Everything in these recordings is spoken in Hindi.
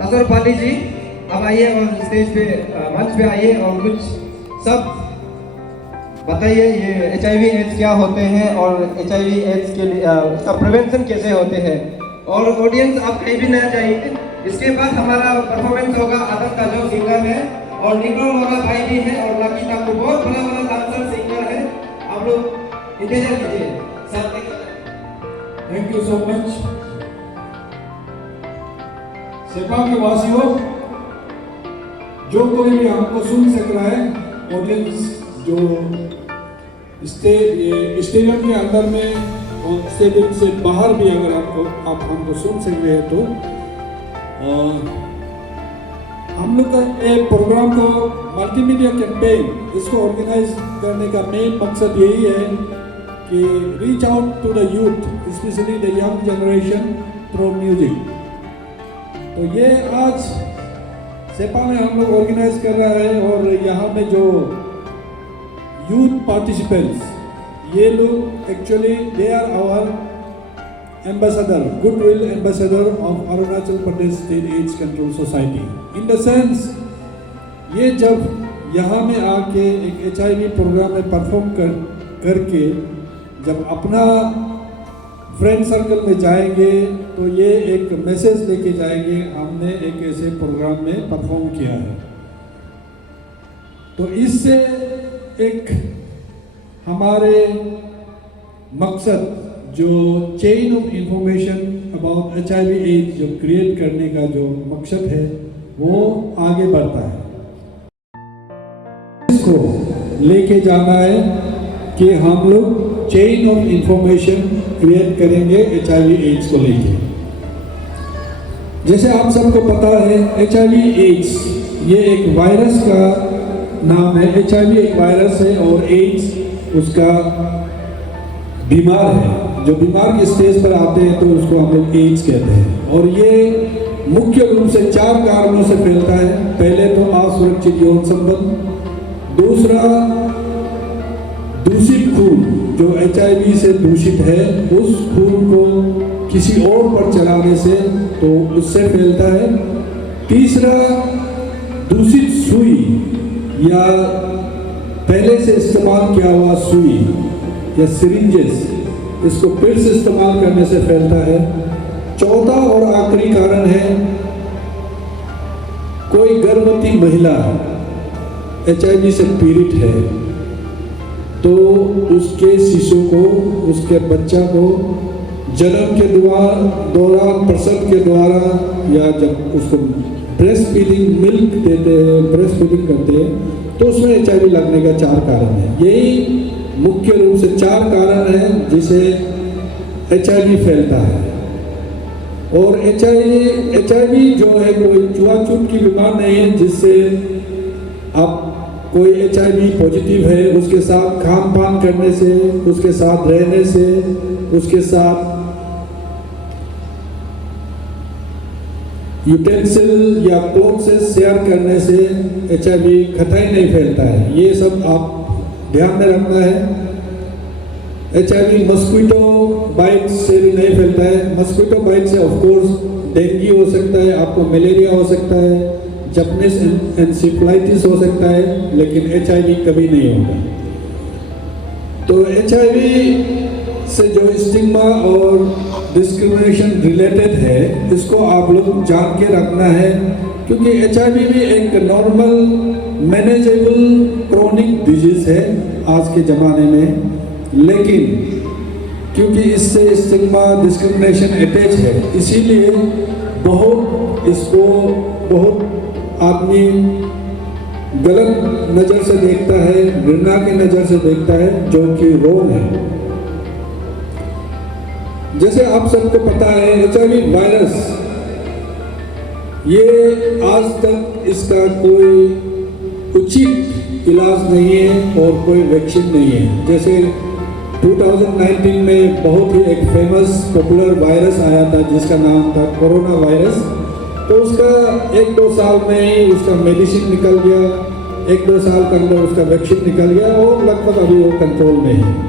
तसर पाली जी, अब आइए और स्टेज पे मंच पे आइए और कुछ सब बताइए ये HIV एड्स क्या होते हैं और HIV एड्स के लिए इसका प्रिवेंशन कैसे होते हैं। और ऑडियंस आप कहीं भी ना जाइए, इसके बाद हमारा परफॉर्मेंस होगा आदम का जो सिंगर है और निग्रो वाला भाई भी है और लकी टाकू बहुत बड़ा बड़ा डांसर सिंगर है। आप लोग इंतजार कीजिए। Thank you so much. Seppa के वासियों, जो कोई भी हमको सुन सक रहा है, ऑडियंस जो स्टेडियम के अंदर में और स्टेडियम से बाहर भी अगर आप हमको सुन सक रहे हैं तो हम लोग का एक प्रोग्राम को मल्टीमीडिया कैंपेन इसको ऑर्गेनाइज करने का मेन मकसद यही है कि reach out to the youth, specially the young generation through music. तो ये आज सेपा में हम लोग ऑर्गेनाइज कर रहा है और यहाँ में जो यूथ पार्टिसिपेंट्स, ये लोग actually they are our ambassador, goodwill ambassador of Arunachal Pradesh state AIDS control society. In the sense ये जब यहाँ में आके एक HIV प्रोग्राम में परफॉर्म करके जब अपना फ्रेंड सर्कल में जाएंगे तो ये एक मैसेज लेके जाएंगे, हमने एक ऐसे प्रोग्राम में परफॉर्म किया है। तो इससे एक हमारे मकसद जो chain of information about HIV AIDS जो क्रिएट करने का जो मकसद है वो आगे बढ़ता है। इसको लेके जाना है कि हम लोग चेन ऑफ इंफॉर्मेशन क्रिएट करेंगे HIV एड्स को लेके। जैसे आप सबको पता है HIV एड्स ये एक वायरस का नाम है। HIV एक वायरस है और एड्स उसका बीमार है। जो बीमार के स्टेज पर आते हैं तो उसको हम लोग एड्स कहते हैं। और ये मुख्य रूप से 4 कारणों से फैलता है। पहले तो असुरक्षित यौन संबंध, दूसरा दूषित खून, जो HIV से दूषित है उस खून को किसी और पर चलाने से तो उससे फैलता है। तीसरा दूषित सुई या पहले से इस्तेमाल किया हुआ सुई या सिरिंजेस, इसको फिर से इस्तेमाल करने से फैलता है। चौथा और आखिरी कारण है कोई गर्भवती महिला HIV से पीड़ित है तो उसके शिशु को, उसके बच्चा को जन्म के दौरान, प्रसव के द्वारा या जब उसको ब्रेस्ट फीडिंग मिल्क देते हैं, ब्रेस्ट फीडिंग करते हैं तो उसमें HIV लगने का 4 कारण है। यही मुख्य रूप से 4 कारण हैं जिसे HIV फैलता है। और HIV जो है कोई छुआछूत की बीमार नहीं है जिससे आप कोई HIV पॉजिटिव है उसके साथ खान पान करने से, उसके साथ रहने से, उसके साथ यूटेंसिल या क्लोथ से शेयर करने से HIV कतई नहीं फैलता है। ये सब आप ध्यान में रखना है। HIV मस्कीटो बाइट से भी नहीं फैलता है। मस्कीटो बाइट से ऑफ कोर्स डेंगू हो सकता है, आपको मलेरिया हो सकता है, जापानीज एनसेफेलाइटिस हो सकता है, लेकिन HIV कभी नहीं होगा। तो HIV से जो स्टिग्मा और डिस्क्रिमिनेशन रिलेटेड है इसको आप लोग जान के रखना है, क्योंकि HIV भी एक नॉर्मल मैनेजेबल क्रोनिक डिजीज है आज के ज़माने में। लेकिन क्योंकि इससे स्टिग्मा डिस्क्रिमिनेशन अटैच है, इसीलिए बहुत आदमी गलत नज़र से देखता है, घृणा की नज़र से देखता है, जो कि रॉन्ग है। जैसे आप सबको पता है HIV वायरस, ये आज तक इसका कोई उचित इलाज नहीं है और कोई वैक्सीन नहीं है। जैसे 2019 में बहुत ही एक फेमस पॉपुलर वायरस आया था जिसका नाम था कोरोना वायरस। तो उसका 1-2 साल में ही उसका मेडिसिन निकल गया, 1-2 साल के अंदर उसका वैक्सीन निकल गया और लगभग अभी वो कंट्रोल में है।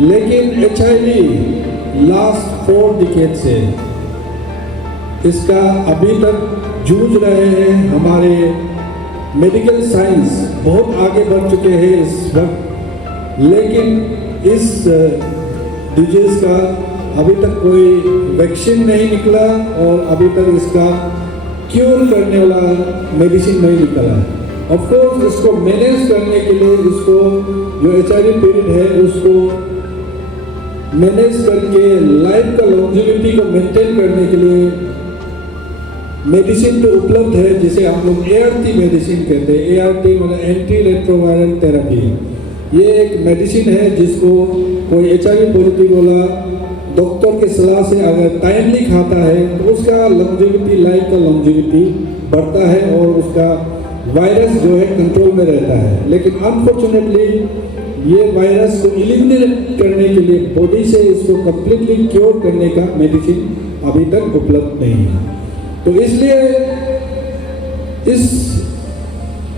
लेकिन HIV लास्ट 4 डिकेड से इसका अभी तक जूझ रहे हैं। हमारे मेडिकल साइंस बहुत आगे बढ़ चुके हैं इस वक्त, लेकिन इस डिजीज का अभी तक कोई वैक्सीन नहीं निकला और अभी तक इसका क्योर करने वाला मेडिसिन नहीं निकला। ऑफ कोर्स इसको मैनेज करने के लिए, इसको जो HIV पीरियड है उसको मैनेज करके लाइफ का लॉन्जिविटी को मेंटेन करने के लिए मेडिसिन तो उपलब्ध है, जिसे हम लोग ART मेडिसिन कहते हैं। ART मतलब एंटी रेट्रोवायरल थेरेपी। ये एक मेडिसिन है जिसको कोई HIV पॉजिटिव वाला डॉक्टर के सलाह से अगर टाइमली खाता है तो उसका लॉन्जिविटी, लाइफ का लॉन्जिविटी बढ़ता है और उसका वायरस जो है कंट्रोल में रहता है। लेकिन अनफॉर्चुनेटली ये वायरस को एलिमिनेट करने के लिए, बॉडी से इसको कंप्लीटली क्योर करने का मेडिसिन अभी तक उपलब्ध नहीं है। तो इसलिए इस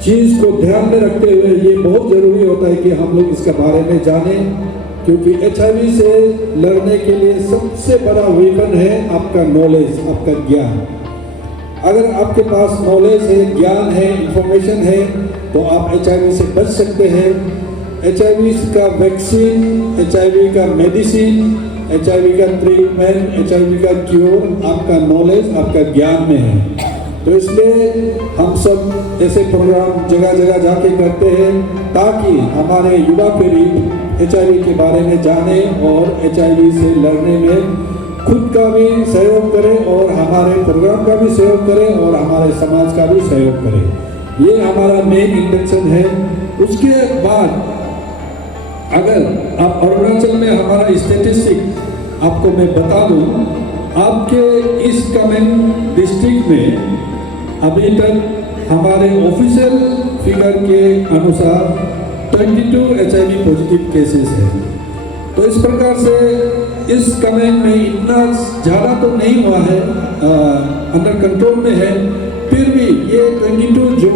चीज़ को ध्यान में रखते हुए ये बहुत ज़रूरी होता है कि हम लोग इसके बारे में जानें, क्योंकि HIV से लड़ने के लिए सबसे बड़ा वेपन है आपका नॉलेज, आपका ज्ञान। अगर आपके पास नॉलेज है, ज्ञान है, इंफॉर्मेशन है, तो आप HIV से बच सकते हैं। HIV का वैक्सीन, HIV का मेडिसिन, HIV का ट्रीटमेंट, HIV का क्योर आपका नॉलेज, आपका ज्ञान में है। तो इसलिए हम सब ऐसे प्रोग्राम जगह जगह जाके करते हैं ताकि हमारे युवा पीढ़ी HIV के बारे में जाने और HIV से लड़ने में खुद का भी सहयोग करें और हमारे प्रोग्राम का भी सहयोग करें और हमारे समाज का भी सहयोग करें। ये हमारा मेन इंटेंशन है। उसके बाद अगर आप अरुणाचल में हमारा स्टैटिस्टिक आपको मैं बता दूं, आपके इस कमेंट डिस्ट्रिक्ट में अभी तक हमारे ऑफिशियल फिगर के अनुसार 22 HIV पॉजिटिव केसेस हैं। तो इस प्रकार से इस कमेंट में इतना ज़्यादा तो नहीं हुआ है, अंडर कंट्रोल में है। फिर भी ये 22 जो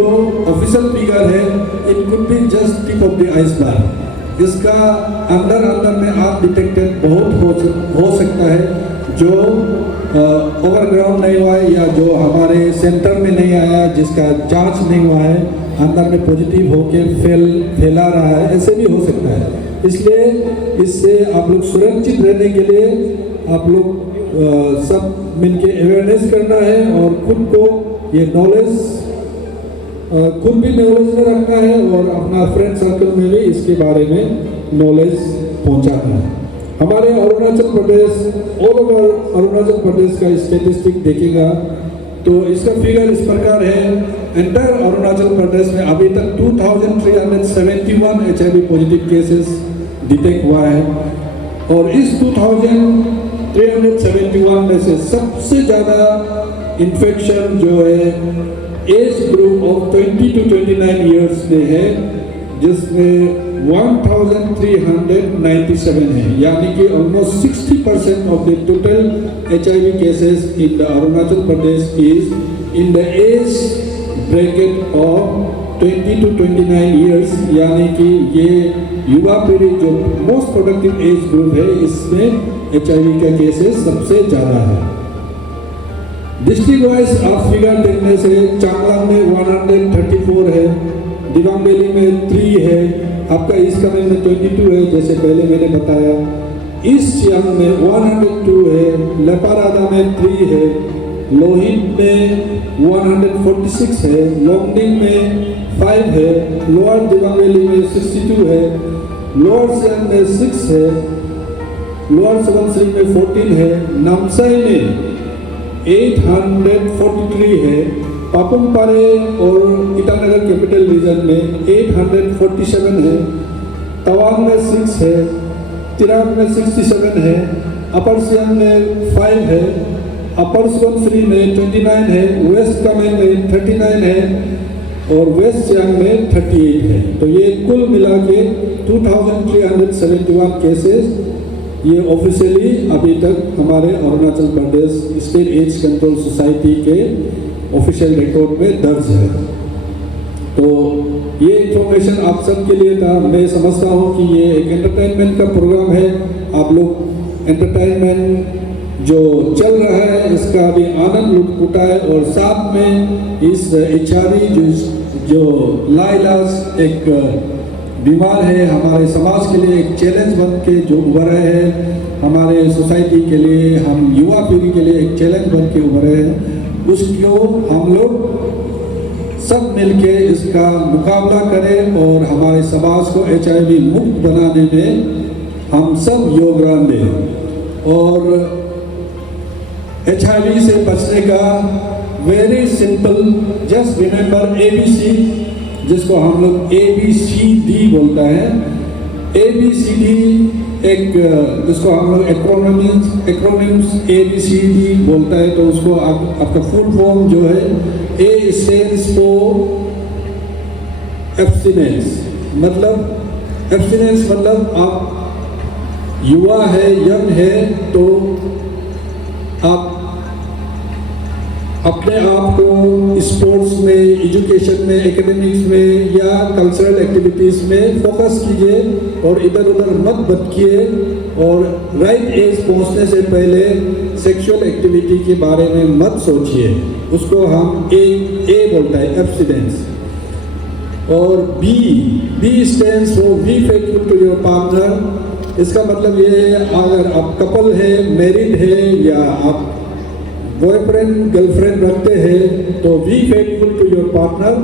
ऑफिशियल फिगर है, it could be just tip of the iceberg. इसका अंदर में अनडिटेक्टेड बहुत हो सकता है, जो ओवरग्राउंड नहीं हुआ है या जो हमारे सेंटर में नहीं आया, जिसका जांच नहीं हुआ है, अंदर में पॉजिटिव होके फैला रहा है, ऐसे भी हो सकता है। इसलिए इससे आप लोग सुरक्षित रहने के लिए आप लोग सब मिलके अवेयरनेस करना है और खुद को ये नॉलेज, खुद भी नॉलेज में रखना है और अपना फ्रेंड सर्कल में भी इसके बारे में नॉलेज पहुंचाना है। हमारे अरुणाचल प्रदेश, ऑल ओवर अरुणाचल प्रदेश का स्टैटिस्टिक देखेगा तो इसका फिगर इस प्रकार है। एंटायर अरुणाचल प्रदेश में अभी तक 2371 HIV पॉजिटिव केसेस डिटेक्ट हुआ है और इस 2371 में से सबसे ज़्यादा इन्फेक्शन जो है age group of 20 to 29 years में है, जिसमें 1397 है, यानी कि almost 60% of the total HIV cases in the Arunachal Pradesh is in the age bracket of 20 to 29 years, यानी कि ये युवा पीढ़ी जो मोस्ट प्रोडक्टिव एज ग्रुप है, इसमें HIV का केसेस सबसे ज़्यादा है। डिस्ट्रिक्ट वाइज आप फिगर देखने से चांगलांग में 134 है, दिबांग वैली में 3 है, आपका ईस्ट कामेंग में 22 है, जैसे पहले मैंने बताया। ईस्ट सियांग में 102 है, लेपारादा में 3 है, लोहित में 146 है, लोंगडिंग में 5 है, लोअर दिबांग वैली में 62 है, लोअर सियांग में 6 है, लोअर सुबनसिरी में 14 है, नामसाई में 843 है, पापुमपारे और ईटानगर कैपिटल रीजन में 847 है, तवांग में 6 है, तिराप में 67 है, अपर सियांग में 5 है, अपर सुबनसिरी में 29 है, वेस्ट कामेंग में 39 है और वेस्ट सियांग में 38 है। तो ये कुल मिला के 2371 केसेस ये ऑफिशियली अभी तक हमारे Arunachal Pradesh state AIDS control society के ऑफिशियल रिकॉर्ड में दर्ज है। तो ये इंफॉर्मेशन आप सबके लिए था। मैं समझता हूँ कि ये एक एंटरटेनमेंट का प्रोग्राम है, आप लोग एंटरटेनमेंट जो चल रहा है इसका भी आनंद उठाए और साथ में इस HIV जो लाइलाज एक बीमार है, हमारे समाज के लिए एक चैलेंज बन के जो उभर रहे हैं, हमारे सोसाइटी के लिए, हम युवा पीढ़ी के लिए एक चैलेंज बन के उभरे हैं, उसको हम लोग सब मिलके इसका मुकाबला करें और हमारे समाज को HIV मुक्त बनाने में हम सब योगदान दें। और HIV से बचने का very simple, just remember ABC, जिसको हम लोग ABCD बोलता है। ABCD एक जिसको हम लोग एक्रोनिम्स ABCD बोलता है, तो उसको आपका फुल फॉर्म जो है A stands for एब्स्टिनेंस। मतलब आप युवा है, यंग है, तो आप अपने आप को स्पोर्ट्स में, एजुकेशन में, एकेडमिक्स में या कल्चरल एक्टिविटीज़ में फोकस कीजिए और इधर उधर मत भटकिए और राइट एज पहुंचने से पहले सेक्सुअल एक्टिविटी के बारे में मत सोचिए। उसको हम ए बोलता है, एब्स्टिनेंस। और B stands for be faithful to your partner. इसका मतलब ये है, अगर आप कपल है, मैरिड है या आप बॉयफ्रेंड गर्लफ्रेंड रखते हैं, तो be faithful to your partner.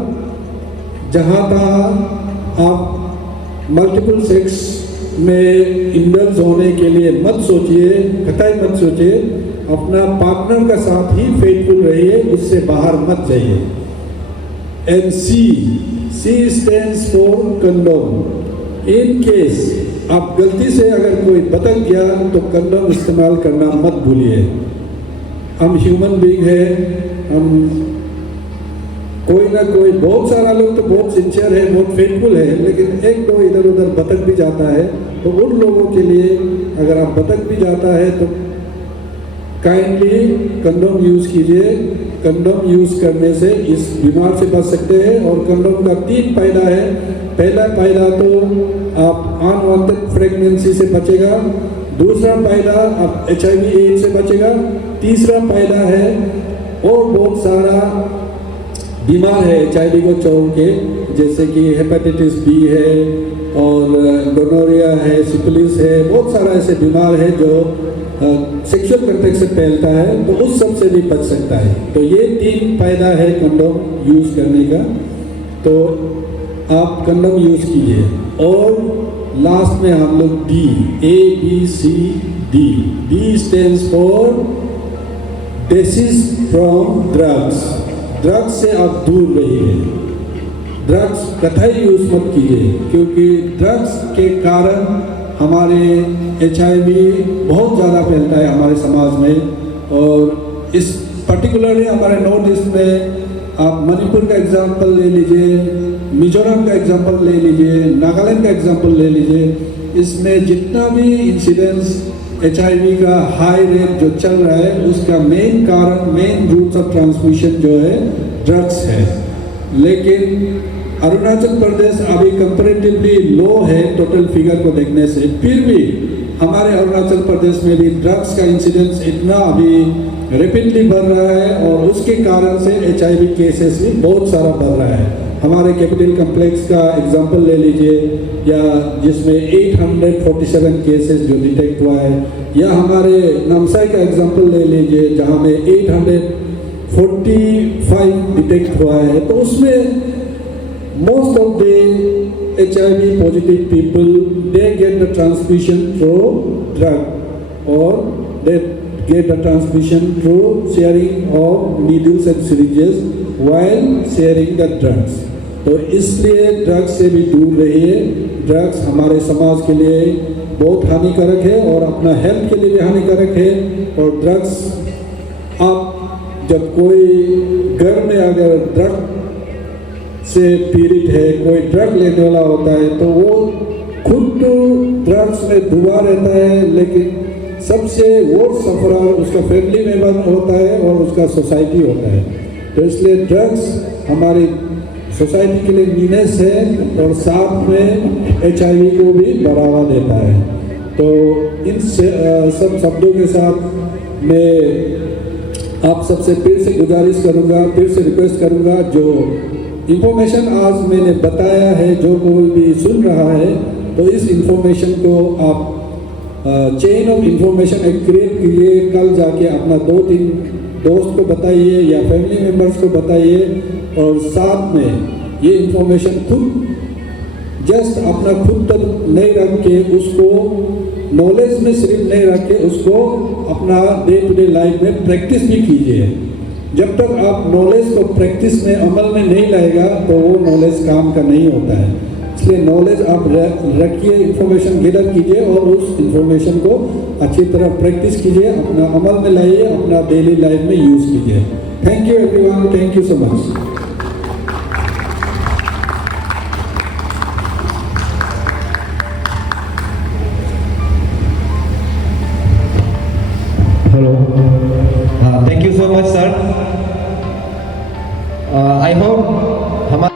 जहाँ तक आप मल्टीपल सेक्स में इंडल्ज होने के लिए मत सोचिए, कतई मत सोचिए। अपना पार्टनर का साथ ही फेथफुल रहिए, उससे बाहर मत जाइए। And C stands for condom. In case आप गलती से अगर कोई बदल गया तो कंडोम इस्तेमाल करना मत भूलिए। हम ह्यूमन बीइंग है, हम कोई ना कोई, बहुत सारा लोग तो बहुत सिंसियर है, बहुत फेथफुल है, लेकिन एक दो इधर उधर भटक भी जाता है। तो उन लोगों के लिए अगर आप भटक भी जाता है तो काइंडली कंडोम यूज़ कीजिए। कंडोम यूज़ करने से इस बीमार से बच सकते हैं। और कंडोम का 3 फायदा है। पहला फायदा तो आप अनवांटेड प्रेगनेंसी से बचेगा, दूसरा फायदा आप HIV एड्स से बचेगा, तीसरा फायदा है और बहुत सारा बीमार है HIV को छोड़ के, जैसे कि हेपेटाइटिस B है और गोनोरिया है, सिफिलिस है, बहुत सारा ऐसे बीमार है जो सेक्सुअल कांटेक्ट से फैलता है, तो उस सब से भी बच सकता है। तो ये 3 फायदा है कंडोम यूज़ करने का। तो आप कंडोम यूज़ कीजिए। और लास्ट में हम लोग ABCD। D stands for disease from drugs. Drugs से आप दूर रहिए, ड्रग्स कतई यूज मत कीजिए, क्योंकि ड्रग्स के कारण हमारे HIV बहुत ज़्यादा फैलता है हमारे समाज में। और इस पर्टिकुलरली हमारे नॉर्थ ईस्ट में आप मणिपुर का एग्जाम्पल ले लीजिए, मिजोरम का एग्जाम्पल ले लीजिए, नागालैंड का एग्जाम्पल ले लीजिए। इसमें जितना भी इंसिडेंस HIV का हाई रेट जो चल रहा है, उसका मेन कारण, मेन रूट्स ऑफ ट्रांसमिशन जो है ड्रग्स है। लेकिन अरुणाचल प्रदेश अभी कंपैरेटिवली लो है टोटल फिगर को देखने से, फिर भी हमारे अरुणाचल प्रदेश में भी ड्रग्स का इंसिडेंस इतना अभी रैपिडली बढ़ रहा है और उसके कारण से HIV केसेस भी बहुत सारा बढ़ रहा है। हमारे कैपिटल कॉम्प्लेक्स का एग्जांपल ले लीजिए, या जिसमें 847 केसेस जो डिटेक्ट हुआ है, या हमारे नामसाई का एग्जांपल ले लीजिए जहां में 845 डिटेक्ट हुआ है। तो उसमें most of the HIV positive people they get the transmission through drug और दे get the transmission through sharing of needles and syringes while sharing the drugs। तो इसलिए ड्रग्स से भी दूर रहिए। ड्रग्स हमारे समाज के लिए बहुत हानिकारक है और अपना हेल्थ के लिए भी हानिकारक है। और ड्रग्स, आप जब कोई घर में अगर ड्रग से पीड़ित है, कोई ड्रग लेने वाला होता है, तो वो खुद तो ड्रग्स में डूबा रहता है, लेकिन सबसे वो सफरर उसका फैमिली मेंबर होता है और उसका सोसाइटी होता है। तो इसलिए ड्रग्स हमारी सोसाइटी के लिए मीनेस है और साथ में HIV को भी बढ़ावा देता है। तो इन सब शब्दों के साथ मैं आप सबसे फिर से गुजारिश करूंगा, फिर से रिक्वेस्ट करूंगा, जो इंफॉर्मेशन आज मैंने बताया है, जो कोई भी सुन रहा है, तो इस इंफॉर्मेशन को आप चेन ऑफ इंफॉर्मेशन क्रिएट कीजिए। कल जाके अपना 2-3 दोस्त को बताइए या फैमिली मेम्बर्स को बताइए, और साथ में ये इंफॉर्मेशन खुद जस्ट अपना खुद तक नहीं रख के, उसको नॉलेज में सिर्फ नहीं रख के, उसको अपना डे टू डे लाइफ में प्रैक्टिस भी कीजिए। जब तक आप नॉलेज को प्रैक्टिस में अमल में नहीं लाएगा तो वो नॉलेज काम का नहीं होता है। इसलिए नॉलेज आप रखिए, इंफॉर्मेशन गैदर कीजिए और उस इंफॉर्मेशन को अच्छी तरह प्रैक्टिस कीजिए, अपना अमल में लाइए, अपना डेली लाइफ में यूज़ कीजिए। Thank you everyone, thank you so much. Hello, thank you so much sir. I hope हमारा